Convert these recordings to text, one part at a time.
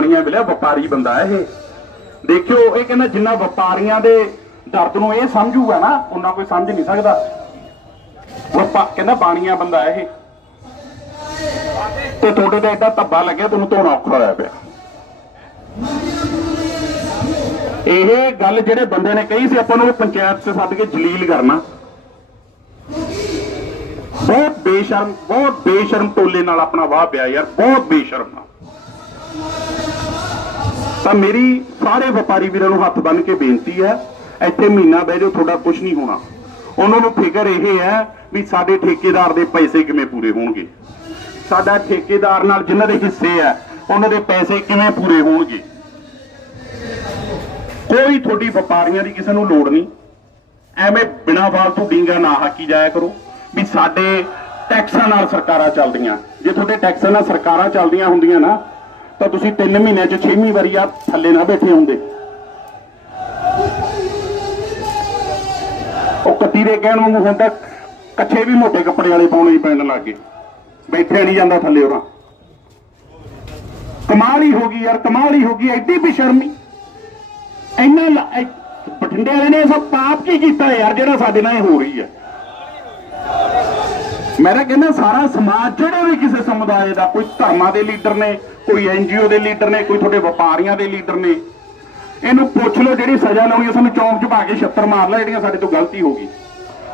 ਬਾਣੀਆਂ ਮਿਲਿਆ ਵਪਾਰੀ ਬੰਦਾ ਇਹ। ਦੇਖਿਓ, ਇਹ ਕਹਿੰਦਾ ਜਿੰਨਾ ਵਪਾਰੀਆਂ ਦੇ ਦਰਦ ਨੂੰ ਇਹ ਸਮਝੂਗਾ ਨਾ, ਉਹਨਾਂ ਕੋਈ ਸਮਝ ਨਹੀਂ ਸਕਦਾ। ਵਪਾ, ਕਹਿੰਦਾ ਬਾਣੀਆਂ ਬੰਦਾ ਇਹ। ਤੇ ਤੁਹਾਡੇ ਦਾ ਐਡਾ ਧੱਬਾ ਲੱਗਿਆ ਤੁਹਾਨੂੰ ਧੋਣਾ ਔਖਾ ਹੋਇਆ ਪਿਆ। ਇਹ ਗੱਲ ਜਿਹੜੇ ਬੰਦੇ ਨੇ ਕਹੀ ਸੀ, ਆਪਾਂ ਨੂੰ ਪੰਚਾਇਤ 'ਚ ਸੱਦ ਕੇ ਜਲੀਲ ਕਰਨਾ। ਬਹੁਤ ਬੇਸ਼ਰਮ ਬਹੁਤ ਬੇਸ਼ਰਮ ਟੋਲੇ ਨਾਲ ਆਪਣਾ ਵਾਹ ਪਿਆ ਯਾਰ, ਬਹੁਤ ਬੇਸ਼ਰਮ ਨਾਲ। ਤਾਂ ਮੇਰੀ ਸਾਰੇ ਵਪਾਰੀ ਵੀਰਾਂ ਨੂੰ ਹੱਥ ਬੰਨ ਕੇ ਬੇਨਤੀ ਹੈ, ਇੱਥੇ ਮਹੀਨਾ ਬਹਿ ਜਾਓ, ਤੁਹਾਡਾ ਕੁਝ ਨਹੀਂ ਹੋਣਾ। ਉਹਨਾਂ ਨੂੰ ਫਿਕਰ ਇਹ ਹੈ ਵੀ ਸਾਡੇ ਠੇਕੇਦਾਰ ਦੇ ਪੈਸੇ ਕਿਵੇਂ ਪੂਰੇ ਹੋਣਗੇ। ਸਾਡਾ ਠੇਕੇਦਾਰ ਨਾਲ ਜਿਨ੍ਹਾਂ ਦੇ ਹਿੱਸੇ ਆ ਉਹਨਾਂ ਦੇ ਪੈਸੇ ਕਿਵੇਂ ਪੂਰੇ ਹੋਣਗੇ। ਕੋਈ ਤੁਹਾਡੀ ਵਪਾਰੀਆਂ ਦੀ ਕਿਸੇ ਨੂੰ ਲੋੜ ਨਹੀਂ। ਐਵੇਂ ਬਿਨਾ ਫਾਲਤੂ ਡਿੰਗਾ ਨਾ ਹਾਕੀ ਜਾਇਆ ਕਰੋ ਵੀ ਸਾਡੇ ਟੈਕਸਾਂ ਨਾਲ ਸਰਕਾਰਾਂ ਚੱਲਦੀਆਂ। ਜੇ ਤੁਹਾਡੇ ਟੈਕਸਾਂ ਨਾਲ ਸਰਕਾਰਾਂ ਚੱਲਦੀਆਂ ਹੁੰਦੀਆਂ ਨਾ ਤਾਂ ਤੁਸੀਂ 3 ਮਹੀਨਿਆਂ 'ਚ 6ਵੀਂ ਵਾਰੀ ਆ ਥੱਲੇ ਨਾ ਬੈਠੇ ਹੁੰਦੇ। ਉਹ ਕੱਤੀ ਦੇ ਕਹਿਣ ਵਾਂਗੂ ਹੁਣ ਤੱਕ ਕੱਛੇ ਵੀ ਮੋਟੇ ਕੱਪੜੇ ਵਾਲੇ ਪਾਉਣੇ ਹੀ ਪੈਣ ਲੱਗੇ। ਬੈਠਿਆ ਨਹੀਂ ਜਾਂਦਾ ਥੱਲੇ ਉਹਨਾਂ ਕਮਾਲ ਹੀ ਹੋ ਗਈ ਯਾਰ, ਕਮਾਲ ਹੀ ਹੋ ਗਈ, ਐਡੀ ਬੇਸ਼ਰਮੀ। ਇੰਨਾ ਬਠਿੰਡੇ ਵਾਲੇ ਨੇ ਇਹ ਸਭ ਪਾਪ ਕੀ ਕੀਤਾ ਯਾਰ, ਜਿਹੜਾ ਸਾਡੇ ਨਾਲ ਇਹ ਹੋ ਰਹੀ ਹੈ। ਮੈਂ ਤਾਂ ਕਹਿੰਦਾ ਸਾਰਾ ਸਮਾਜ, ਜਿਹੜਾ ਵੀ ਕਿਸੇ ਸਮੁਦਾਇ ਦਾ ਕੋਈ ਧਰਮਾਂ ਦੇ ਲੀਡਰ ਨੇ, ਕੋਈ ਐਨਜੀਓ ਦੇ ਲੀਡਰ ਨੇ, ਕੋਈ ਤੁਹਾਡੇ ਵਪਾਰੀਆਂ ਦੇ ਲੀਡਰ ਨੇ, ਇਹਨੂੰ ਪੁੱਛ ਲਓ ਜਿਹੜੀ ਸਜ਼ਾ ਲਾਉਣੀ ਹੈ ਸਾਨੂੰ ਚੌਂਕ 'ਚ ਪਾ ਕੇ ਛੱਤਰ ਮਾਰ ਲੈ, ਜਿਹੜੀਆਂ ਸਾਡੇ ਤੋਂ ਗਲਤੀ ਹੋ ਗਈ।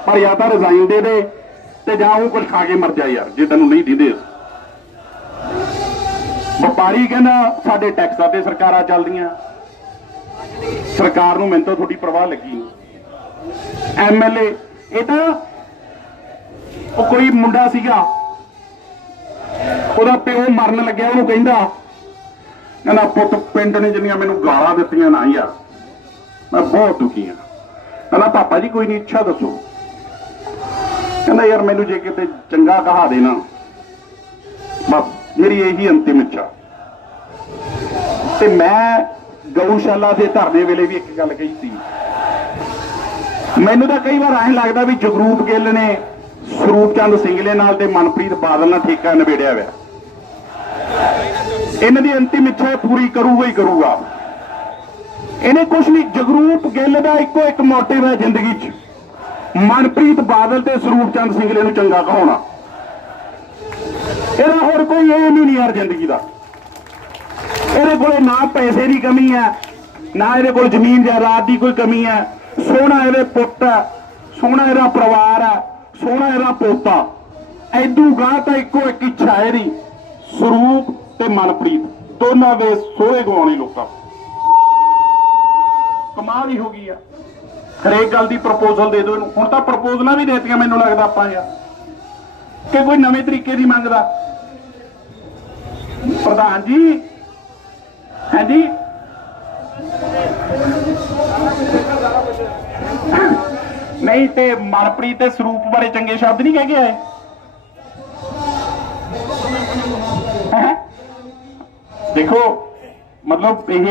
ਪਰ ਜਾਂ ਤਾਂ ਰਿਜ਼ਾਈਨ ਦੇ ਦੇ ਤੇ ਜਾਂ ਉਹ ਕੁਝ ਖਾ ਕੇ ਮਰ ਜਾ ਯਾਰ, ਜੇ ਤੈਨੂੰ ਨਹੀਂ ਦਿੰਦੇ। ਵਪਾਰੀ ਕਹਿੰਦਾ, ਸਾਡੇ ਟੈਕਸਾਂ ਤੇ ਸਰਕਾਰਾਂ ਚੱਲਦੀਆਂ। ਸਰਕਾਰ ਨੂੰ ਮੈਨੂੰ ਤਾਂ ਤੁਹਾਡੀ ਪਰਵਾਹ ਲੱਗੀ ਨਹੀਂ ਐਮਐਲਏ ਇਹ ਤਾਂ ਉਹ ਕੋਈ ਮੁੰਡਾ ਸੀਗਾ। ਉਹਦਾ ਪਿਓ ਮਰਨ ਲੱਗਿਆ, ਉਹਨੂੰ ਕਹਿੰਦਾ ਕਹਿੰਦਾ, ਪੁੱਤ, ਪਿੰਡ ਨੇ ਜਿੰਨੀਆਂ ਮੈਨੂੰ ਗਾਲਾਂ ਦਿੱਤੀਆਂ ਨਾ ਯਾਰ, ਮੈਂ ਬਹੁਤ ਦੁਖੀ ਹਾਂ ਕਹਿੰਦਾ, ਪਾਪਾ ਜੀ, ਕੋਈ ਨਹੀਂ ਇੱਛਾ ਦੱਸੋ। ਕਹਿੰਦਾ, ਯਾਰ, ਮੈਨੂੰ ਜੇ ਕਿਤੇ ਚੰਗਾ ਕਹਾ ਦੇਣਾ, ਬਸ, ਮੇਰੀ ਇਹੀ ਅੰਤਿਮ ਇੱਛਾ। ਤੇ ਮੈਂ ਗਊਸ਼ਾਲਾ ਦੇ ਧਰਨੇ ਵੇਲੇ ਵੀ ਇੱਕ ਗੱਲ ਕਹੀ ਸੀ। ਮੈਨੂੰ ਤਾਂ ਕਈ ਵਾਰ ਐਂ ਲੱਗਦਾ ਵੀ ਜਗਰੂਪ ਗਿੱਲ ਨੇ ਸਰੂਪ ਚੰਦ ਸਿੰਗਲੇ ਨਾਲ ਤੇ ਮਨਪ੍ਰੀਤ ਬਾਦਲ ਨਾਲ ਠੇਕਾ ਨਿਬੇੜਿਆ ਹੋਇਆ। ਇਹਨਾਂ ਦੀ ਅੰਤਿਮ ਇੱਛਾ ਪੂਰੀ ਕਰੂਗਾ ਹੀ ਕਰੂਗਾ। ਇਹਨੇ ਕੁਝ ਨਹੀਂ, ਜਗਰੂਪ ਗਿੱਲ ਦਾ ਇੱਕੋ ਇੱਕ ਮੋਟਿਵ ਹੈ ਜ਼ਿੰਦਗੀ 'ਚ। ਮਨਪ੍ਰੀਤ ਬਾਦਲ ਤੇ ਸਰੂਪ ਚੰਦ ਸਿੰਗਲੇ ਨੂੰ ਚੰਗਾ ਕਹਾਉਣਾ। ਇਹਦਾ ਹੋਰ ਕੋਈ ਏਮ ਹੀ ਨਹੀਂ ਯਾਰ ਜ਼ਿੰਦਗੀ ਦਾ। ਇਹਦੇ ਕੋਲੇ ਨਾ ਪੈਸੇ ਦੀ ਕਮੀ ਹੈ, ਨਾ ਇਹਦੇ ਕੋਲ ਜ਼ਮੀਨ ਜਾਇਦਾਦ ਦੀ ਕੋਈ ਕਮੀ ਹੈ। ਸੋਹਣਾ ਇਹਦੇ ਪੁੱਤ ਹੈ, ਸੋਹਣਾ ਇਹਦਾ ਪਰਿਵਾਰ ਹੈ। ਸੋਹਣਾ ਇਹਦਾ ਪੋਤਾ। ਐਦੂ ਗਾਂ ਤਾਂ ਇੱਕੋ ਇੱਕ ਇੱਛਾ ਹੈ ਇਹਦੀ, ਸਰੂਪ ਤੇ ਮਨਪ੍ਰੀਤ। ਦੋਨਾਂ ਦੇ ਸੋਹਰੇ ਗਵਾਉਣੇ ਲੋਕਾਂ ਕਮਾਲ ਹੀ ਹੋ ਗਈ ਆ। ਹਰੇਕ ਗੱਲ ਦੀ ਪ੍ਰਪੋਜ਼ਲ ਦੇ ਦਿਓ ਇਹਨੂੰ। ਹੁਣ ਤਾਂ ਪ੍ਰਪੋਜ਼ਲਾਂ ਵੀ ਦੇਤੀਆਂ ਮੈਨੂੰ ਲੱਗਦਾ ਆਪਾਂ ਯਾਰ। ਕਿ ਕੋਈ ਨਵੇਂ ਤਰੀਕੇ ਦੀ ਮੰਗਦਾ। ਪ੍ਰਧਾਨ ਜੀ ਹਾਂਜੀ ਨਹੀਂ, ਤੇ ਮਨਪ੍ਰੀਤ ਤੇ ਸਰੂਪ ਬਾਰੇ ਚੰਗੇ ਸ਼ਬਦ ਨਹੀਂ ਕਹਿ ਕੇ ਆਏ ਦੇਖੋ, ਮਤਲਬ ਇਹ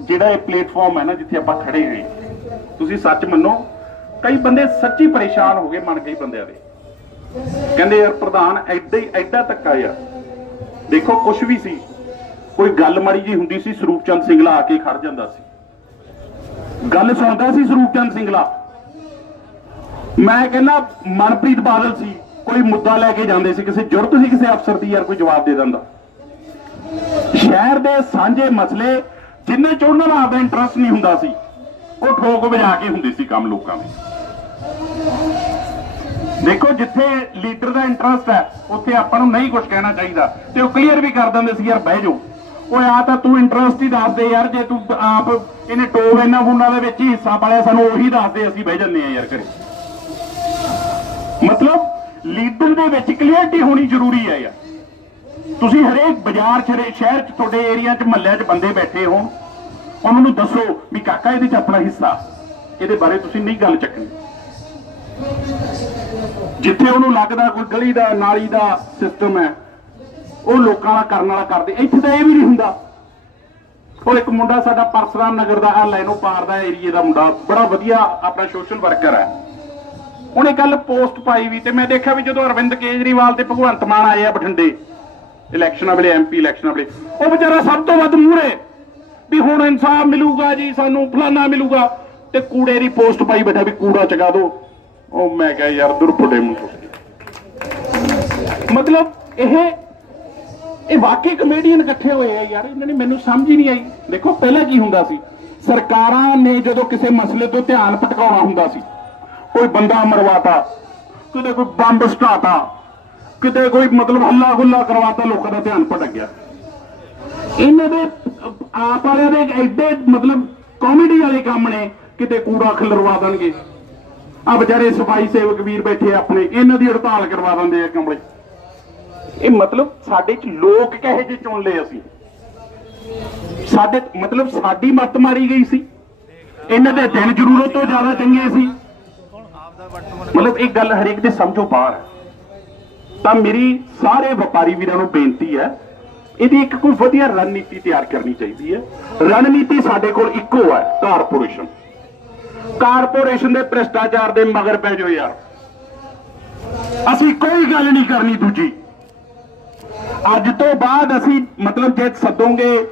ਜਿਹੜਾ ਇਹ ਪਲੇਟਫਾਰਮ ਹੈ ਨਾ, ਜਿੱਥੇ ਆਪਾਂ ਖੜੇ ਹਾਂ, ਤੁਸੀਂ ਸੱਚ ਮੰਨੋ, ਕਈ ਬੰਦੇ ਸੱਚੀ ਪਰੇਸ਼ਾਨ ਹੋ ਗਏ ਮਨ ਕਈ ਬੰਦਿਆਂ ਦੇ। ਕਹਿੰਦੇ, ਯਾਰ ਪ੍ਰਧਾਨ ਐਡਾ ਹੀ ਐਡਾ ਧੱਕਾ ਯਾਰ ਦੇਖੋ ਕੁਝ ਵੀ ਸੀ, ਕੋਈ ਗੱਲ ਮਾੜੀ ਜੀ ਹੁੰਦੀ ਸੀ, ਸਰੂਪ ਚੰਦ ਸਿੰਗਲਾ ਆ ਕੇ ਖੜ ਜਾਂਦਾ ਸੀ। ਗੱਲ ਸੁਣਦਾ ਸੀ ਸਰੂਪ ਚੰਦ ਸਿੰਗਲਾ। ਮੈਂ ਕਹਿੰਦਾ ਮਨਪ੍ਰੀਤ ਬਾਦਲ ਸੀ, ਕੋਈ ਮੁੱਦਾ ਲੈ ਕੇ ਜਾਂਦੇ ਸੀ, ਕਿਸੇ ਜ਼ਰੂਰਤ ਸੀ ਕਿਸੇ ਅਫਸਰ ਦੀ ਯਾਰ ਕੋਈ ਜਵਾਬ ਦੇ ਦਿੰਦਾ। ਸ਼ਹਿਰ ਦੇ ਸਾਂਝੇ ਮਸਲੇ, ਜਿੰਨੇ ਚ ਉਹਨਾਂ ਦਾ ਆਪਦਾ ਇੰਟਰਸਟ ਨਹੀਂ ਹੁੰਦਾ ਸੀ, ਉਹ ਠੋਕ ਵਜਾ ਕੇ ਹੁੰਦੇ ਸੀ ਕੰਮ ਲੋਕਾਂ ਦੇ ਦੇਖੋ, ਜਿੱਥੇ ਲੀਡਰ ਦਾ ਇੰਟਰਸਟ ਹੈ, ਉੱਥੇ ਆਪਾਂ ਨੂੰ ਨਹੀਂ ਕੁਝ ਕਹਿਣਾ ਚਾਹੀਦਾ, ਤੇ ਉਹ ਕਲੀਅਰ ਵੀ ਕਰ ਦਿੰਦੇ ਸੀ, ਯਾਰ, ਬਹਿ ਜਾਓ। ਓਏ ਆ ਤਾਂ ਤੂੰ ਇੰਟਰਸਟ ਹੀ ਦੱਸ ਦੇ ਯਾਰ, ਜੇ ਤੂੰ ਆਪ ਇਹਨੇ ਟੋਬ ਇਹਨਾਂ ਫੋਨਾਂ ਦੇ ਵਿੱਚ ਹੀ ਹਿੱਸਾ ਪਾਲਿਆ, ਸਾਨੂੰ ਉਹੀ ਦੱਸ ਦੇ, ਅਸੀਂ ਬਹਿ ਜੰਨੇ ਆ ਯਾਰ ਘਰੇ। ਮਤਲਬ ਲੀਡਰ ਦੇ ਵਿੱਚ ਕਲੀਅਰਟੀ ਹੋਣੀ ਜ਼ਰੂਰੀ ਹੈ ਯਾਰ। ਤੁਸੀਂ ਹਰੇਕ ਬਾਜ਼ਾਰ ਛੜੇ ਸ਼ਹਿਰ ਚ, ਤੁਹਾਡੇ ਏਰੀਆ ਚ, ਮਹੱਲਿਆਂ ਚ ਬੰਦੇ ਬੈਠੇ ਹੋਣ। ਉਹਨਾਂ ਨੂੰ ਦੱਸੋ ਵੀ ਕਾਕਾ ਇਹਦੇ ਚ ਆਪਣਾ ਹਿੱਸਾ, ਇਹਦੇ ਬਾਰੇ ਤੁਸੀਂ ਨਹੀਂ ਗੱਲ ਚੱਕਣੀ। ਜਿੱਥੇ ਉਹਨੂੰ ਲੱਗਦਾ ਕੋਈ ਗਲੀ ਦਾ, ਨਾਲੀ ਦਾ ਸਿਸਟਮ ਹੈ, ਉਹ ਲੋਕਾਂ ਦਾ ਕਰਨ ਵਾਲਾ ਕਰਦੇ। ਇੱਥੇ ਤਾਂ ਇਹ ਵੀ ਨਹੀਂ ਹੁੰਦਾ। ਉਹ ਇੱਕ ਮੁੰਡਾ ਸਾਡਾ ਪਰਸਰਾਮ ਨਗਰ ਦਾ ਆ ਲੈਨੋ ਪਾਰ ਦਾ ਏਰੀਏ ਦਾ ਮੁੰਡਾ। ਬੜਾ ਵਧੀਆ ਆਪਣਾ ਸੋਸ਼ਲ ਵਰਕਰ ਹੈ। ਉਹਨੇ ਕੱਲ ਪੋਸਟ ਪਾਈ ਵੀ ਤੇ ਮੈਂ ਦੇਖਿਆ ਵੀ ਜਦੋਂ ਅਰਵਿੰਦ ਕੇਜਰੀਵਾਲ ਤੇ ਭਗਵੰਤ ਮਾਨ ਆਏ ਆ ਬਠਿੰਡੇ, ਇਲੈਕਸ਼ਨਾਂ ਵੇਲੇ ਐਮਪੀ ਇਲੈਕਸ਼ਨਾਂ ਵੇਲੇ, ਉਹ ਵਿਚਾਰਾ ਸਭ ਤੋਂ ਵੱਧ ਮੂਹਰੇ ਵੀ ਹੁਣ ਇਨਸਾਫ ਮਿਲੂਗਾ ਜੀ, ਸਾਨੂੰ ਫਲਾਨਾ ਮਿਲੂਗਾ ਤੇ ਕੂੜੇ ਦੀ ਪੋਸਟ ਪਾਈ ਬੈਠਾ ਵੀ ਕੂੜਾ ਚਗਾ ਦਿਓ ਉਹ ਮੈਂ ਕਿਹਾ ਯਾਰ ਦੁਰਪੁੱਡੇ ਮੂੰਹ ਮਤਲਬ ਇਹ ਇਹ ਵਾਕਈ ਕਮੇਡੀਅਨ ਇਕੱਠੇ ਹੋਏ ਆ ਯਾਰ, ਇਹਨਾਂ ਨੇ ਮੈਨੂੰ ਸਮਝ ਹੀ ਨਹੀਂ ਆਈ। ਦੇਖੋ ਪਹਿਲਾਂ ਕੀ ਹੁੰਦਾ ਸੀ, ਸਰਕਾਰਾਂ ਨੇ ਜਦੋਂ ਕਿਸੇ ਮਸਲੇ ਤੋਂ ਧਿਆਨ ਭਟਕਾਉਣਾ ਹੁੰਦਾ ਸੀ ਕੋਈ ਬੰਦਾ ਮਰਵਾਤਾ, ਕਿਤੇ ਕੋਈ ਬੰਬ ਸਟਾਤਾ, ਕਿਤੇ ਕੋਈ ਮਤਲਬ ਹੱਲਾ ਗੁੱਲਾ ਕਰਵਾਤਾ, ਲੋਕਾਂ ਦਾ ਧਿਆਨ ਭਟਕ ਗਿਆ। ਇਹਨਾਂ ਦੇ ਆਪ ਵਾਲਿਆਂ ਦੇ ਐਡੇ ਮਤਲਬ ਕਾਮੇਡੀ ਵਾਲੇ ਕੰਮ ਨੇ, ਕਿਤੇ ਕੂੜਾ ਖਿਲਰਵਾ ਦੇਣਗੇ। ਆ ਵਿਚਾਰੇ ਸਫ਼ਾਈ ਸੇਵਕ ਵੀਰ ਬੈਠੇ ਆਪਣੇ, ਇਹਨਾਂ ਦੀ ਹੜਤਾਲ ਕਰਵਾ ਦਿੰਦੇ ਆ ਕਮਲੇ ਇਹ ਮਤਲਬ ਸਾਡੇ ਚ ਲੋਕ ਕਹੇ ਜੇ ਚੁਣ ਲਏ ਅਸੀਂ? ਸਾਡੇ, ਮਤਲਬ ਸਾਡੀ ਮੱਤ ਮਾਰੀ ਗਈ ਸੀ। ਇਹਨਾਂ ਦੇ ਦਿਨ ਜ਼ਰੂਰਤ ਤੋਂ ਜ਼ਿਆਦਾ ਚੰਗੇ ਸੀ। ਮਤਲਬ ਇਹ ਗੱਲ ਹਰੇਕ ਦੇ ਸਮਝੋ ਬਾਹਰ ਹੈ। ਤਾਂ ਮੇਰੀ ਸਾਰੇ ਵਪਾਰੀ ਵੀਰਾਂ ਨੂੰ ਬੇਨਤੀ ਹੈ, ਇਹਦੀ ਇੱਕ ਕੋਈ ਵਧੀਆ ਰਣਨੀਤੀ ਤਿਆਰ ਕਰਨੀ ਚਾਹੀਦੀ ਹੈ। ਰਣਨੀਤੀ ਸਾਡੇ ਕੋਲ ਇੱਕੋ ਹੈ, ਕਾਰਪੋਰੇਸ਼ਨ। ਕਾਰਪੋਰੇਸ਼ਨ ਦੇ ਭ੍ਰਿਸ਼ਟਾਚਾਰ ਦੇ ਮਗਰ ਪੈ ਜਾਓ ਯਾਰ। ਅਸੀਂ ਕੋਈ ਗੱਲ ਨਹੀਂ ਕਰਨੀ ਦੂਜੀ। ਅੱਜ ਤੋਂ ਬਾਅਦ ਅਸੀਂ ਮਤਲਬ ਜੇ ਸੱਦੋਗੇ,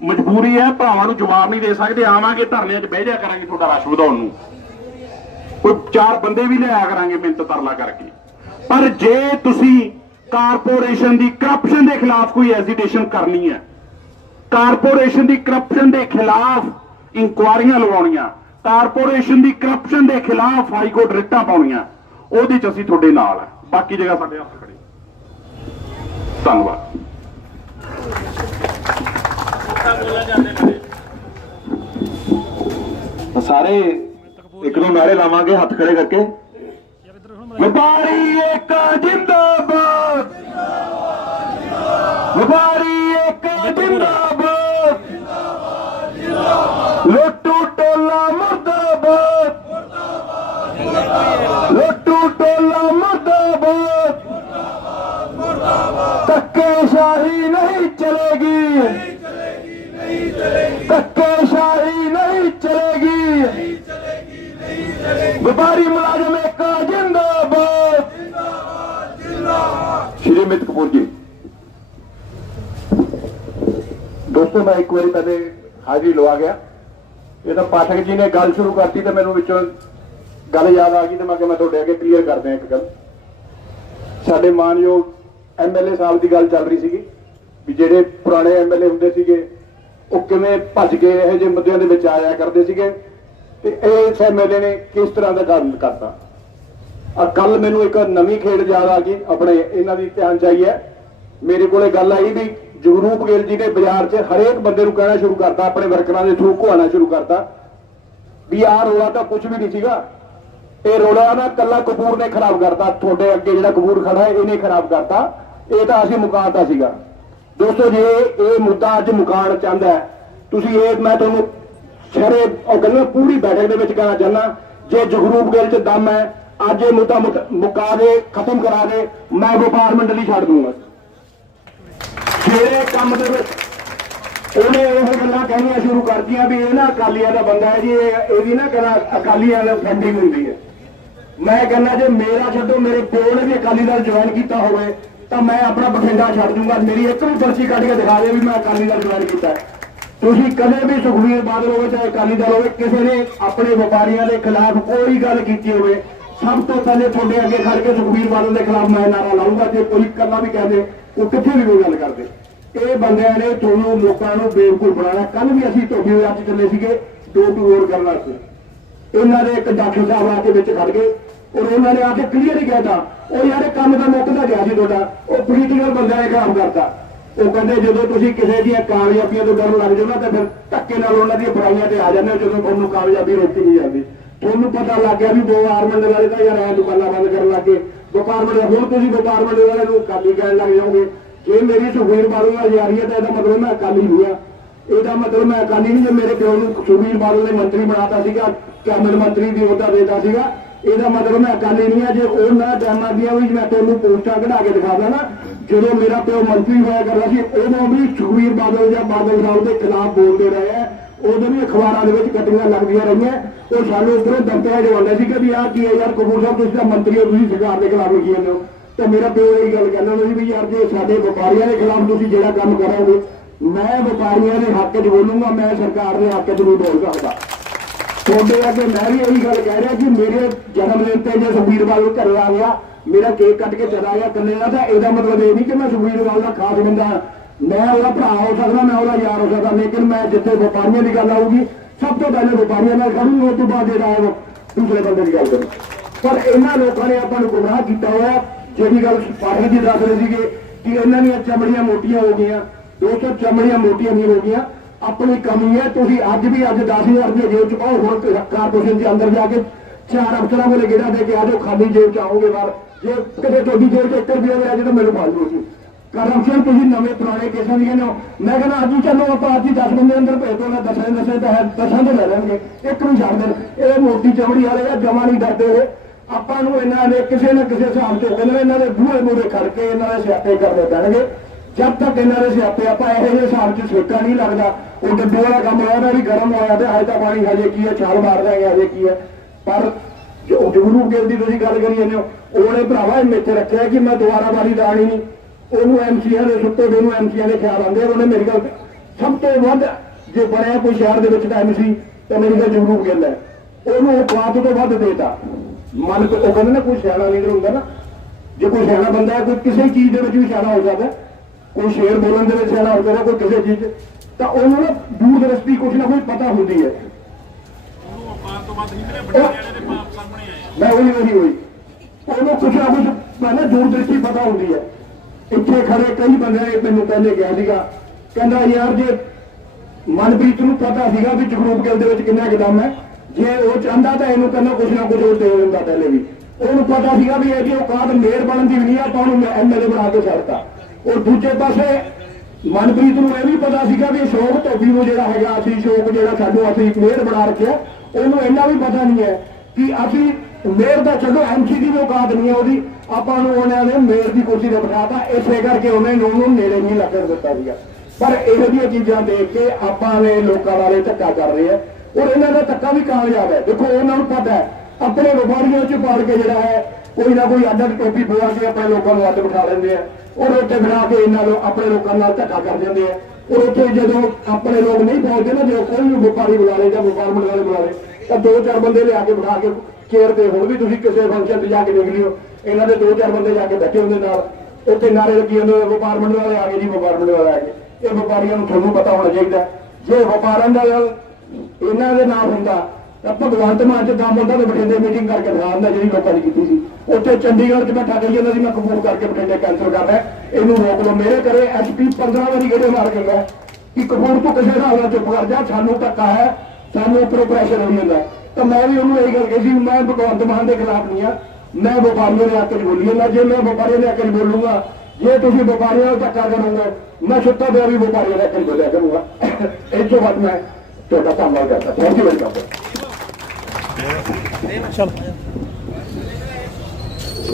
ਮਜਬੂਰੀ ਹੈ, ਭਰਾਵਾਂ ਨੂੰ ਜਵਾਬ ਨਹੀਂ ਦੇ ਸਕਦੇ, ਆਵਾਂਗੇ, ਧਰਨਿਆਂ 'ਚ ਬਹਿ ਜਾ ਕਰਾਂਗੇ ਤੁਹਾਡਾ ਰਸ਼ ਵਧਾਉਣ ਨੂੰ। ਕੋਈ ਚਾਰ ਬੰਦੇ ਵੀ ਲਿਆਇਆ ਕਰਾਂਗੇ ਮਿੰਤ ਤਰਲਾ ਕਰਕੇ। ਪਰ ਜੇ ਤੁਸੀਂ ਕਾਰਪੋਰੇਸ਼ਨ ਦੀ ਕਰਪਸ਼ਨ ਦੇ ਖਿਲਾਫ ਕੋਈ ਐਜੀਟੇਸ਼ਨ ਕਰਨੀ ਹੈ ਕਾਰਪੋਰੇਸ਼ਨ ਦੀ ਕਰਪਸ਼ਨ ਦੇ ਖਿਲਾਫ ਇਨਕੁਆਰੀਆਂ ਲਵਾਉਣੀਆਂ ਕਾਰਪੋਰੇਸ਼ਨ ਦੀ ਕਰਪਸ਼ਨ ਦੇ ਖਿਲਾਫ ਹਾਈ ਕੋਰਟ ਰਿਟਾਂ ਪਾਉਣੀਆਂ ਉਹਦੇ ਚ ਅਸੀਂ ਤੁਹਾਡੇ ਨਾਲ ਹੈ। ਬਾਕੀ ਜਗ੍ਹਾ ਸਾਡੇ ਹੱਥ ਖੜੇ। ਧੰਨਵਾਦ। ਤਾਂ ਸਾਰੇ ਇੱਕ ਦੋ ਨਾਰੇ ਲਾਵਾਂਗੇ, ਹੱਥ ਖੜੇ ਕਰਕੇ। ਵਪਾਰੀ ਏਕਾ ਜਿੰਦਾਬਾਦ। ਵਪਾਰੀ ਏਕਾ ਜਿੰਦਾਬਾਦ। ਲੋਟੂ ਟੋਲਾ ਮਰਦਾਬਾਦ। ਲੋਟੂ ਟੋਲਾ ਮਰਦਾਬਾਦ ਧੱਕੇ ਸ਼ਾਹੀ ਨਹੀਂ ਚਲੇਗੀ ਧੱਕੇ ਸ਼ਾਹੀ ਨਹੀਂ ਚਲੇਗੀ ਵਪਾਰੀ ਮੁਲਾਜ਼ਮ ਏਕਾ ਜਿੰਦਾਬਾਦ ਸ਼੍ਰੀ ਅਮਿਤ ਕਪੂਰ ਜੀ ਦੋਸਤੋ ਮੈਂ ਇੱਕ ਵਾਰੀ ਪਹਿਲੇ ਹਾਜ਼ਰੀ ਲਵਾ ਗਿਆ। ਇਹ ਤਾਂ ਪਾਠਕ ਜੀ ਨੇ ਗੱਲ ਸ਼ੁਰੂ ਕਰਤੀ ਤੇ ਮੈਨੂੰ ਵਿੱਚੋਂ ਗੱਲ ਯਾਦ ਆ ਗਈ ਤੇ ਮੈਂ ਕਿਹਾ ਮੈਂ ਤੁਹਾਡੇ ਅੱਗੇ ਕਲੀਅਰ ਕਰ ਦਿਆਂ ਇੱਕ ਗੱਲ। ਸਾਡੇ ਮਾਨਯੋਗ ਐਮਐਲਏ ਸਾਹਿਬ ਦੀ ਗੱਲ ਚੱਲ ਰਹੀ ਸੀਗੀ ਵੀ ਜਿਹੜੇ ਪੁਰਾਣੇ ਐਮਐਲਏ ਹੁੰਦੇ ਸੀਗੇ, ਉਹ ਕਿਵੇਂ ਭੱਜ ਕੇ ਇਹੋ ਜਿਹੇ ਮੁੱਦਿਆਂ ਦੇ ਵਿੱਚ ਆਇਆ ਕਰਦੇ ਸੀਗੇ ਤੇ ਇਹ ਇਸ ਐਮਐਲਏ ਨੇ ਕਿਸ ਤਰ੍ਹਾਂ ਦਾ ਕੰਮ ਕਰਤਾ। ਆ ਕੱਲ ਮੈਨੂੰ ਇੱਕ ਨਵੀਂ ਖੇਡ ਯਾਦ ਆ ਗਈ, ਆਪਣੇ ਇਹਨਾਂ ਦੀ ਧਿਆਨ ਚਾਹੀ ਹੈ। ਮੇਰੇ ਕੋਲੇ ਗੱਲ ਆਈ ਵੀ ਜਗਰੂਪ ਗਿੱਲ ਜੀ ਨੇ ਬਾਜ਼ਾਰ 'ਚ ਹਰੇਕ ਬੰਦੇ ਨੂੰ ਕਹਿਣਾ ਸ਼ੁਰੂ ਕਰਤਾ, ਆਪਣੇ ਵਰਕਰਾਂ ਦੇ ਥਰੂ ਘੁਆਣਾ ਸ਼ੁਰੂ ਕਰਤਾ। ਵੀ ਆਹ ਰੋਲਾ ਤਾਂ ਕੁਝ ਵੀ ਨਹੀਂ ਸੀਗਾ। ਇਹ ਰੋਲਾ ਨਾ ਕੱਲਾ ਕਪੂਰ ਨੇ ਖਰਾਬ ਕਰਤਾ। ਤੁਹਾਡੇ ਅੱਗੇ ਜਿਹੜਾ ਕਪੂਰ ਖੜਾ ਹੈ, ਇਹਨੇ ਖਰਾਬ ਕਰਤਾ। ਇਹ ਤਾਂ ਅਸੀਂ ਮੁਕਾਤਾ ਸੀਗਾ। ਦੋਸਤੋ, ਜੇ ਇਹ ਮੁੱਦਾ ਅੱਜ ਮੁਕਾਣ ਚਾਹੁੰਦਾ ਤੁਸੀਂ ਇਹ ਮੈਂ ਤੁਹਾਨੂੰ ਸਾਰੇ ਉਹ ਗੱਲ ਪੂਰੀ ਬੈਠਕ ਦੇ ਵਿੱਚ ਕਹਿਣਾ ਚਾਹੁੰਦਾ ਜੇ ਜਗਰੂਪ ਗਿੱਲ 'ਚ ਦਮ ਹੈ, ਅੱਜ ਇਹ ਮੁੱਦਾ ਮੁਕ- ਮੁਕਾ ਦੇ, ਖਤਮ ਕਰਾ ਦੇ, ਮੈਂ ਵਪਾਰ ਮੰਡਲੀ ਛੱਡ ਦੂੰਗਾ। ਮੇਰੇ ਕੰਮ ਦੇ ਵਿੱਚ ਉਹਨੇ ਇਹ ਗੱਲਾਂ ਕਹਿਣੀਆਂ ਸ਼ੁਰੂ ਕਰਤੀਆਂ ਵੀ ਇਹ ਨਾ ਅਕਾਲੀਆਂ ਦਾ ਬੰਦਾ ਹੈ ਜੀ ਇਹਦੀ ਨਾ ਕਹਿੰਦਾ ਅਕਾਲੀਆਂ ਨਾਲ ਫੰਡਿੰਗ ਹੁੰਦੀ ਹੈ। ਮੈਂ ਕਹਿੰਦਾ ਜੇ ਮੇਰਾ ਛੱਡੋ, ਮੇਰੇ ਪਿਓ ਨੇ ਵੀ ਅਕਾਲੀ ਦਲ ਜੁਆਇਨ ਕੀਤਾ ਹੋਵੇ, ਤਾਂ ਮੈਂ ਆਪਣਾ ਬਠਿੰਡਾ ਛੱਡ ਦੂੰਗਾ। ਮੇਰੀ ਇੱਕ ਵੀ ਪਰਚੀ ਕੱਢ ਕੇ ਦਿਖਾ ਦੇ ਵੀ ਮੈਂ ਅਕਾਲੀ ਦਲ ਜੁਆਇਨ ਕੀਤਾ ਤੁਸੀਂ ਕਦੇ ਵੀ ਸੁਖਬੀਰ ਬਾਦਲ ਹੋਵੇ, ਚਾਹੇ ਅਕਾਲੀ ਦਲ ਹੋਵੇ, ਕਿਸੇ ਨੇ ਆਪਣੇ ਵਪਾਰੀਆਂ ਦੇ ਖਿਲਾਫ ਕੋਈ ਗੱਲ ਕੀਤੀ ਹੋਵੇ, ਸਭ ਤੋਂ ਪਹਿਲੇ ਤੁਹਾਡੇ ਅੱਗੇ ਖੜ ਕੇ ਸੁਖਬੀਰ ਬਾਦਲ ਦੇ ਖਿਲਾਫ ਮੈਂ ਨਾਰਾ ਲਾਉਂਗਾ ਜੇ ਕੋਈ ਕੱਲਾ ਵੀ ਕਹਦੇ, ਉਹ ਕਿੱਥੇ ਵੀ ਕੋਈ ਗੱਲ ਕਰਦੇ। ਇਹ ਬੰਦਿਆਂ ਨੇ ਤੁਹਾਨੂੰ ਲੋਕਾਂ ਨੂੰ ਬੇਵਕੂਫ ਬਣਾਇਆ। ਕੱਲ ਵੀ ਅਸੀਂ ਤੁਹਾਡੇ ਅੱਜ ਚੱਲੇ ਸੀਗੇ ਡੋਰ ਟੂ ਡੋਰ ਕਰਨ ਵਾਸਤੇ। ਇਹਨਾਂ ਦੇ ਇੱਕ ਡਾਕਟਰ ਸਾਹਿਬ ਆ ਕੇ ਵਿੱਚ ਖੜ ਗਏ ਔਰ ਉਹਨਾਂ ਨੇ ਆ ਕੇ ਕਲੀਅਰ ਹੀ ਕਹਿਤਾ, ਉਹ ਯਾਰ ਇਹ ਕੰਮ ਤਾਂ ਮੁੱਕਦਾ ਗਿਆ ਸੀ ਤੁਹਾਡਾ, ਉਹ ਪੋਲੀਟੀਕਲ ਬੰਦਿਆਂ ਨੇ ਖਰਾਬ ਕਰਤਾ। ਉਹ ਕਹਿੰਦੇ ਜਦੋਂ ਤੁਸੀਂ ਕਿਸੇ ਦੀਆਂ ਕਾਮਯਾਬੀਆਂ ਤੋਂ ਡਰ ਲੱਗ ਜਾਓ ਨਾ ਤਾਂ ਫਿਰ ਧੱਕੇ ਨਾਲ ਉਹਨਾਂ ਦੀਆਂ ਬੁਰਾਈਆਂ ਤੇ ਆ ਜਾਂਦੇ ਹੋ, ਜਦੋਂ ਤੁਹਾਨੂੰ ਕਾਮਯਾਬੀ ਰੋਕੀ ਨਹੀਂ ਜਾਂਦੀ। ਤੁਹਾਨੂੰ ਪਤਾ ਲੱਗ ਗਿਆ ਵੀ ਗਵਰਨਮੈਂਟ ਵਾਲੇ ਤਾਂ ਯਾਰ ਐ ਦੁਕਾਨਾਂ ਬੰਦ ਕਰਨ ਲੱਗੇ ਗਵਰਨਮੈਂਟ ਹੁਣ ਤੁਸੀਂ ਗਵਰਨਮੈਂਟ ਵਾਲੇ ਨੂੰ ਕਾਲੀ ਕਹਿਣ ਲੱਗ ਜਾਓਗੇ। ਜੇ ਮੇਰੀ ਸੁਖਬੀਰ ਬਾਦਲ ਨਾਲ ਰਹੀ ਹੈ ਤਾਂ ਇਹਦਾ ਮਤਲਬ ਮੈਂ ਅਕਾਲੀ ਨਹੀਂ ਹੋਇਆ ਇਹਦਾ ਮਤਲਬ ਮੈਂ ਅਕਾਲੀ ਨਹੀਂ, ਜੇ ਮੇਰੇ ਪਿਓ ਨੂੰ ਸੁਖਬੀਰ ਬਾਦਲ ਨੇ ਮੰਤਰੀ ਬਣਾਤਾ ਸੀਗਾ, ਕੈਬਨਿਟ ਮੰਤਰੀ ਦੀ ਅਹੁਦਾ ਦੇਤਾ ਸੀਗਾ, ਇਹਦਾ ਮਤਲਬ ਮੈਂ ਅਕਾਲੀ ਨਹੀਂ ਆ। ਜੇ ਉਹ ਉਹਨਾਂ ਟਾਈਮਾਂ ਦੀਆਂ ਵੀ ਮੈਂ ਤੁਹਾਨੂੰ ਪੋਸਟਾਂ ਕਢਾ ਕੇ ਦਿਖਾਦਾ ਨਾ, ਜਦੋਂ ਮੇਰਾ ਪਿਓ ਮੰਤਰੀ ਹੋਇਆ ਕਰਦਾ ਸੀ, ਉਦੋਂ ਵੀ ਸੁਖਬੀਰ ਬਾਦਲ ਜਾਂ ਬਾਦਲ ਸਾਹਿਬ ਦੇ ਖਿਲਾਫ ਬੋਲਦੇ ਰਹੇ ਆ। ਉਦੋਂ ਵੀ ਅਖਬਾਰਾਂ ਦੇ ਵਿੱਚ ਕਟੀਆਂ ਲੱਗਦੀਆਂ ਰਹੀਆਂ। ਉਹ ਸਾਨੂੰ ਉੱਪਰੋਂ ਦੰਤਿਆ ਜਵਾਉਂਦੇ ਸੀ ਕਿ ਵੀ ਆਹ ਕੀ ਹੈ ਯਾਰ, ਕਪੂਰ ਸਾਹਿਬ, ਤੁਸੀਂ ਤਾਂ ਮੰਤਰੀ ਹੋ, ਤੁਸੀਂ ਸਰਕਾਰ ਦੇ ਖਿਲਾਫ ਲਿਖੀ ਜਾਂਦੇ ਹੋ ਤਾਂ ਮੇਰਾ ਪਿਓ ਇਹ ਗੱਲ ਕਹਿੰਦਾ ਹੁੰਦਾ ਸੀ ਵੀ ਯਾਰ ਜੇ ਸਾਡੇ ਵਪਾਰੀਆਂ ਦੇ ਖਿਲਾਫ ਤੁਸੀਂ ਜਿਹੜਾ ਕੰਮ ਕਰੋਗੇ, ਮੈਂ ਵਪਾਰੀਆਂ ਦੇ ਹੱਕ 'ਚ ਬੋਲੂੰਗਾ, ਮੈਂ ਸਰਕਾਰ ਦੇ ਹੱਕ 'ਚ ਨਹੀਂ ਬੋਲ ਸਕਦਾ ਤੁਹਾਡੇ ਅੱਗੇ ਮੈਂ ਵੀ ਇਹੀ ਗੱਲ ਕਹਿ ਰਿਹਾ ਕਿ ਮੇਰੇ ਜਨਮ ਦਿਨ ਤੇ ਜੇ ਸੁਖਬੀਰ ਬਾਦਲ ਘਰੇ ਆ ਗਿਆ, ਮੇਰਾ ਕੇਕ ਕੱਟ ਕੇ ਚਲਾ ਗਿਆ ਕੱਲੇ ਦਾ, ਤਾਂ ਇਹਦਾ ਮਤਲਬ ਇਹ ਨਹੀਂ ਕਿ ਮੈਂ ਸੁਖਬੀਰ ਬਾਦਲ ਦਾ ਖਾਸ ਬੰਦਾ ਹਾਂ। ਮੈਂ ਉਹਦਾ ਭਰਾ ਹੋ ਸਕਦਾ, ਮੈਂ ਉਹਦਾ ਯਾਰ ਹੋ ਸਕਦਾ, ਲੇਕਿਨ ਮੈਂ ਜਿੱਥੇ ਵਪਾਰੀਆਂ ਦੀ ਗੱਲ ਆਊਗੀ, ਸਭ ਤੋਂ ਪਹਿਲੇ ਵਪਾਰੀਆਂ ਨਾਲ ਕਰੂੰਗਾ ਉਸ ਤੋਂ ਬਾਅਦ ਜਿਹੜਾ ਹੈ ਦੂਸਰੇ ਬੰਦੇ ਦੀ ਗੱਲ ਕਰੂੰ ਪਰ ਇਹਨਾਂ ਲੋਕਾਂ ਨੇ ਆਪਾਂ ਨੂੰ ਗੁੰਮਰਾਹ ਕੀਤਾ ਹੋਇਆ ਜਿਹੜੀ ਗੱਲ ਸਿਪਾਹੀ ਜੀ ਦੱਸ ਰਹੇ ਸੀਗੇ ਕਿ ਇਹਨਾਂ ਦੀਆਂ ਚਮੜੀਆਂ ਮੋਟੀਆਂ ਹੋ ਗਈਆਂ 200 ਚਮੜੀਆਂ ਮੋਟੀਆਂ ਨਹੀਂ ਹੋ ਗਈਆਂ। ਆਪਣੀ ਕਮੀ ਹੈ, ਤੁਸੀਂ ਅੱਜ ਵੀ ਅੱਜ 10000 ਰੁਪਏ ਜੇਬ ਚ ਪਾਓ, ਹੁਣ ਕਾਰਪੋਰੇਸ਼ਨ ਦੇ ਅੰਦਰ ਜਾ ਕੇ ਚਾਰ ਅਫਸਰਾਂ ਕੋਲੇ ਗੇੜਾ ਦੇ ਕੇ ਆਜੋ ਖਾਲੀ ਜੇਬ ਚ ਆਓਗੇ ਬਾਹਰ। ਜੇ ਕਿਤੇ ਤੁਹਾਡੀ ਜੇਬ ਚ 1 ਰੁਪਿਆ ਵੀ ਆ ਜੇ ਤਾਂ ਮੈਨੂੰ ਫੜ ਲਓ ਜੀ। ਕਰਪਸ਼ਨ, ਤੁਸੀਂ ਨਵੇਂ ਪੁਰਾਣੇ ਕੇਸਾਂ ਦੀ ਕਹਿੰਦੇ ਹੋ। ਮੈਂ ਕਹਿੰਦਾ, ਅੱਜ ਹੀ ਚੱਲੋ, ਆਪਾਂ ਅੱਜ ਹੀ 10 ਬੰਦੇ ਅੰਦਰ ਭੇਜ ਦੋ ਮੈਂ ਦਸਾਂ ਦਸਾਂ ਤਾਂ ਦਸਾਂ ਦੇ ਲੈ ਲੈਣਗੇ ਇੱਕ ਨੂੰ ਛੱਡ ਦੇਣ। ਇਹ ਮੋਟੀ ਚਮੜੀ ਵਾਲੇ ਆ, ਜਮਾ ਨਹੀਂ ਡਰਦੇ ਇਹ। ਆਪਾਂ ਨੂੰ ਇਹਨਾਂ ਨੇ ਕਿਸੇ ਨਾ ਕਿਸੇ ਹਿਸਾਬ ਤੋਂ ਕਹਿੰਦੇ ਨੇ ਇਹਨਾਂ ਦੇ ਬੂਹੇ ਮੂਹਰੇ ਖੜ ਇਹਨਾਂ ਦੇ ਸਿਆਪੇ ਕਰਨੇ ਪੈਣਗੇ। ਜਦ ਤੱਕ ਇਹਨਾਂ ਦੇ ਸਿਆਪੇ ਆਪਾਂ ਇਹੋ ਜਿਹੇ ਹਿਸਾਬ 'ਚ ਸੇਕਾ ਨਹੀਂ ਲੱਗਦਾ ਉਹ ਡੱਬੇ ਵਾਲਾ ਕੰਮ ਹੋਇਆ ਨਾ ਵੀ ਗਰਮ ਹੋਇਆ ਤੇ ਹਜੇ ਤਾਂ ਪਾਣੀ ਹਜੇ ਕੀ ਹੈ ਛਾਲ ਮਾਰ ਦਾਂਗੇ ਹਜੇ ਕੀ ਹੈ। ਪਰ ਜੋ ਜਗਰੂ ਗਿਲ ਦੀ ਤੁਸੀਂ ਗੱਲ ਕਰੀ ਜਾਂਦੇ ਹੋ ਉਹਨੇ ਭਰਾਵਾ ਇਹ ਮੇਥੇ ਰੱਖਿਆ ਕਿ ਮੈਂ ਦੁਬਾਰਾ ਵਾਰੀ ਦਾਣੀ ਨਹੀਂ। ਉਹਨੂੰ ਐਮਸੀਆਂ ਦੇ ਸੁੱਤੇ ਦੇ ਨੂੰ ਐਮਸੀਆਂ ਦੇ ਖਿਆਲ ਆਉਂਦੇ ਆ, ਉਹਨੇ ਮੇਰੀ ਗੱਲ ਸਭ ਤੋਂ ਵੱਧ ਜੇ ਬਣਿਆ ਕੋਈ ਸ਼ਹਿਰ ਦੇ ਵਿੱਚ ਤਾਂ ਐਮਸੀ ਤਾਂ ਮੇਰੀ ਗੱਲ ਜਗਰੂ ਗਿੱਲ ਹੈ। ਉਹਨੂੰ ਉਹ ਬਾਤ ਤੋਂ ਵੱਧ ਦੇਤਾ। ਮਨ ਕੋ ਉਹ ਕਹਿੰਦੇ ਨਾ ਕੋਈ ਸਿਆਣਾ ਲੀਡਰ ਹੁੰਦਾ ਨਾ ਜੇ ਕੋਈ ਸਿਆਣਾ ਬੰਦਾ ਹੈ ਕੋਈ ਕਿਸੇ ਚੀਜ਼ ਦੇ ਵਿੱਚ ਵੀ ਸਿਆਣਾ ਹੋ ਜਾਂਦਾ ਕੋਈ ਸ਼ੇਰ ਬੋਲਣ ਦੇ ਵਿੱਚ ਸਿਆਣਾ ਹੋ ਜਾਂਦਾ ਕੋਈ ਕਿਸੇ ਚੀਜ਼ 'ਚ, ਤਾਂ ਉਹਨੂੰ ਨਾ ਦੂਰ ਦਰਸਤੀ ਕੁਝ ਨਾ ਕੋਈ ਪਤਾ ਹੁੰਦੀ ਹੈ। ਉਹਨੂੰ ਆਪਾਂ ਤੋਂ ਮੈਂ ਉਹੀ ਉਹੀ ਹੋਈ ਉਹਨੂੰ ਕੁਝ ਨਾ ਕੁਝ ਪਹਿਲਾਂ ਦੂਰ ਦ੍ਰਿਸ਼ਟੀ ਪਤਾ ਹੁੰਦੀ ਹੈ। ਇੱਥੇ ਖੜੇ ਕਈ ਬੰਦੇ ਨੇ ਮੈਨੂੰ ਪਹਿਲੇ ਕਿਹਾ ਸੀਗਾ ਕਹਿੰਦਾ ਯਾਰ ਜੇ ਮਨਪ੍ਰੀਤ ਨੂੰ ਪਤਾ ਸੀਗਾ ਵੀ ਜਗਰੂਪ ਗਿੱਲ ਦੇ ਵਿੱਚ ਕਿੰਨਾ ਕੁ ਦਮ ਹੈ ਜੇ ਉਹ ਚਾਹੁੰਦਾ ਤਾਂ ਇਹਨੂੰ ਕਹਿੰਦਾ ਕੁਝ ਨਾ ਕੁਝ ਉਹ ਦੇ ਦਿੰਦਾ ਪਹਿਲੇ ਵੀ। ਉਹਨੂੰ ਪਤਾ ਸੀਗਾ ਵੀ ਇਹਦੀ ਔਕਾਤ ਮੇਅਰ ਬਣਨ ਦੀ ਵੀ ਨਹੀਂ ਆ ਤਾਂ ਉਹਨੂੰ ਐਮਐਲਏ ਬਣਾ ਕੇ ਛੱਡਤਾ। ਔਰ ਦੂਜੇ ਪਾਸੇ ਮਨਪ੍ਰੀਤ ਨੂੰ ਇਹ ਵੀ ਪਤਾ ਸੀਗਾ ਵੀ ਸ਼ੋਕ ਧੋਬੀ ਨੂੰ ਜਿਹੜਾ ਹੈਗਾ, ਅਸੀਂ ਸ਼ੋਕ ਜਿਹੜਾ ਸਾਨੂੰ ਅਸੀਂ ਮੇਅਰ ਬਣਾ ਰੱਖਿਆ, ਉਹਨੂੰ ਇੰਨਾ ਵੀ ਪਤਾ ਨਹੀਂ ਹੈ ਕਿ ਅਸੀਂ ਮੇਅਰ ਦਾ ਚਲੋ ਐਮਸੀ ਦੀ ਵੀ ਔਕਾਤ ਨਹੀਂ ਹੈ ਉਹਦੀ, ਆਪਾਂ ਨੂੰ ਉਹਨਾਂ ਨੇ ਮੇਅਰ ਦੀ ਕੁਰਸੀ ਤੇ ਬਿਠਾਤਾ, ਇਸੇ ਕਰਕੇ ਉਹਨੇ ਨੂੰ ਉਹਨੂੰ ਨੇੜੇ ਨਹੀਂ ਲੱਗਣ ਦਿੱਤਾ ਸੀਗਾ। ਪਰ ਇਹੋ ਜਿਹੀਆਂ ਚੀਜ਼ਾਂ ਦੇਖ ਕੇ ਆਪਾਂ ਨੇ ਲੋਕਾਂ ਵਾਲੇ ਧੱਕਾ ਕਰ ਰਹੇ ਆ। ਔਰ ਇਹਨਾਂ ਦਾ ਧੱਕਾ ਵੀ ਕਾਮਯਾਬ ਹੈ। ਦੇਖੋ, ਉਹਨਾਂ ਨੂੰ ਪਤਾ ਹੈ, ਆਪਣੇ ਵਪਾਰੀਆਂ ਚ ਪਾੜ ਕੇ ਜਿਹੜਾ ਹੈ, ਕੋਈ ਨਾ ਕੋਈ ਅੱਡ ਅੱਡ ਟੋਪੀ ਪਵਾ ਕੇ ਆਪਣੇ ਲੋਕਾਂ ਨੂੰ ਅੱਡ ਬਿਠਾ ਲੈਂਦੇ ਆ ਔਰ ਉੱਥੇ ਬਿਠਾ ਕੇ ਇਹਨਾਂ ਨੂੰ ਆਪਣੇ ਲੋਕਾਂ ਨਾਲ ਧੱਕਾ ਕਰ ਦਿੰਦੇ ਆ। ਔਰ ਉੱਥੇ ਜਦੋਂ ਆਪਣੇ ਲੋਕ ਨਹੀਂ ਪਹੁੰਚਦੇ ਨਾ ਜੇ ਕੋਈ ਵੀ ਵਪਾਰੀ ਬੁਲਾ ਲੇ ਜਾਂ ਵਪਾਰ ਮੰਡਲ ਵਾਲੇ ਬੁਲਾ ਲੇ, ਤਾਂ ਦੋ ਚਾਰ ਬੰਦੇ ਲਿਆ ਕੇ ਬਿਠਾ ਕੇ ਚੇਅਰ ਤੇ ਹੁਣ ਵੀ ਤੁਸੀਂ ਕਿਸੇ ਫੰਕਸ਼ਨ ਤੇ ਜਾ ਕੇ ਦੇਖ ਲਿਓ, ਇਹਨਾਂ ਦੇ ਦੋ ਚਾਰ ਬੰਦੇ ਜਾ ਕੇ ਬੈਠੇ ਹੁੰਦੇ ਨਾਲ। ਉੱਥੇ ਨਾਰੇ ਲੱਗੀ ਜਾਂਦੇ ਵਪਾਰ ਮੰਡਲ ਵਾਲੇ ਆ ਗਏ ਜੀ, ਵਪਾਰ ਮੰਡਲ ਵਾਲੇ ਆ ਗਏ। ਇਹ ਵਪਾਰੀਆਂ ਨੂੰ ਤੁਹਾਨੂੰ ਪਤਾ ਹੋਣਾ ਚਾਹੀਦਾ ਹੈ। ਜੇ ਵਪਾਰਾਂ ਦਾ ਇਹਨਾਂ ਦੇ ਨਾਮ ਹੁੰਦਾ। ਤਾਂ ਭਗਵੰਤ ਮਾਨ ਚ ਕੰਮ ਹੁੰਦਾ ਤੇ ਬਠਿੰਡੇ ਮੀਟਿੰਗ ਕਰਕੇ ਰਾਮ ਦਾ, ਜਿਹੜੀ ਲੋਕਾਂ ਨੇ ਕੀਤੀ ਸੀ। ਉੱਥੇ ਚੰਡੀਗੜ੍ਹ 'ਚ ਬੈਠਾ ਕਹੀ ਜਾਂਦਾ ਸੀ ਮੈਂ ਕਬੂਲ ਕਰਕੇ ਬਠਿੰਡੇ ਕੈਂਸਲ ਕਰਦਾ ਇਹਨੂੰ ਰੋਕ ਲਓ, ਮੇਰੇ ਘਰੇ ਐਸਪੀ 15 ਵਾਰੀ ਗੇੜੇ ਮਾਰ ਕੇ ਗਿਆ ਕਿ ਕਬੂਲ ਤੋਂ ਕਿਸੇ ਦਾ ਹਾਲਾ ਚੁੱਪ ਕਰ ਜਾ, ਸਾਨੂੰ ਧੱਕਾ ਹੈ, ਸਾਨੂੰ ਉੱਪਰੋਂ ਪ੍ਰੈਸ਼ਰ ਹੋਈ ਜਾਂਦਾ। ਤਾਂ ਮੈਂ ਵੀ ਉਹਨੂੰ ਇਹ ਗੱਲ ਕਹੀ ਸੀ ਵੀ ਮੈਂ ਭਗਵੰਤ ਮਾਨ ਦੇ ਖਿਲਾਫ ਨਹੀਂ ਆ। ਮੈਂ ਵਪਾਰੀਆਂ ਦੇ ਹੱਕ 'ਚ ਬੋਲੀ ਜਾਂਦਾ। ਜੇ ਮੈਂ ਵਪਾਰੀਆਂ ਦੇ ਹੱਕ 'ਚ ਬੋਲੂੰਗਾ, ਜੇ ਤੁਸੀਂ ਵਪਾਰੀਆਂ ਨੂੰ ਧੱਕਾ ਕਰੋਗੇ, ਮੈਂ ਸੁੱਤਾ ਪਿਆ ਵੀ ਵਪਾਰੀਆਂ ਦੇ ਹੱਕ ਬੋਲਿਆ ਕਰੂੰਗਾ। ਇਹ ਤੋਂ ਬਾਅਦ ਮੈਂ ਤੁਹਾਡਾ ਧੰਨਵਾਦ ਕਰਦਾ ਥੈਂਕ ਯੂ ਵੈਲਕਮ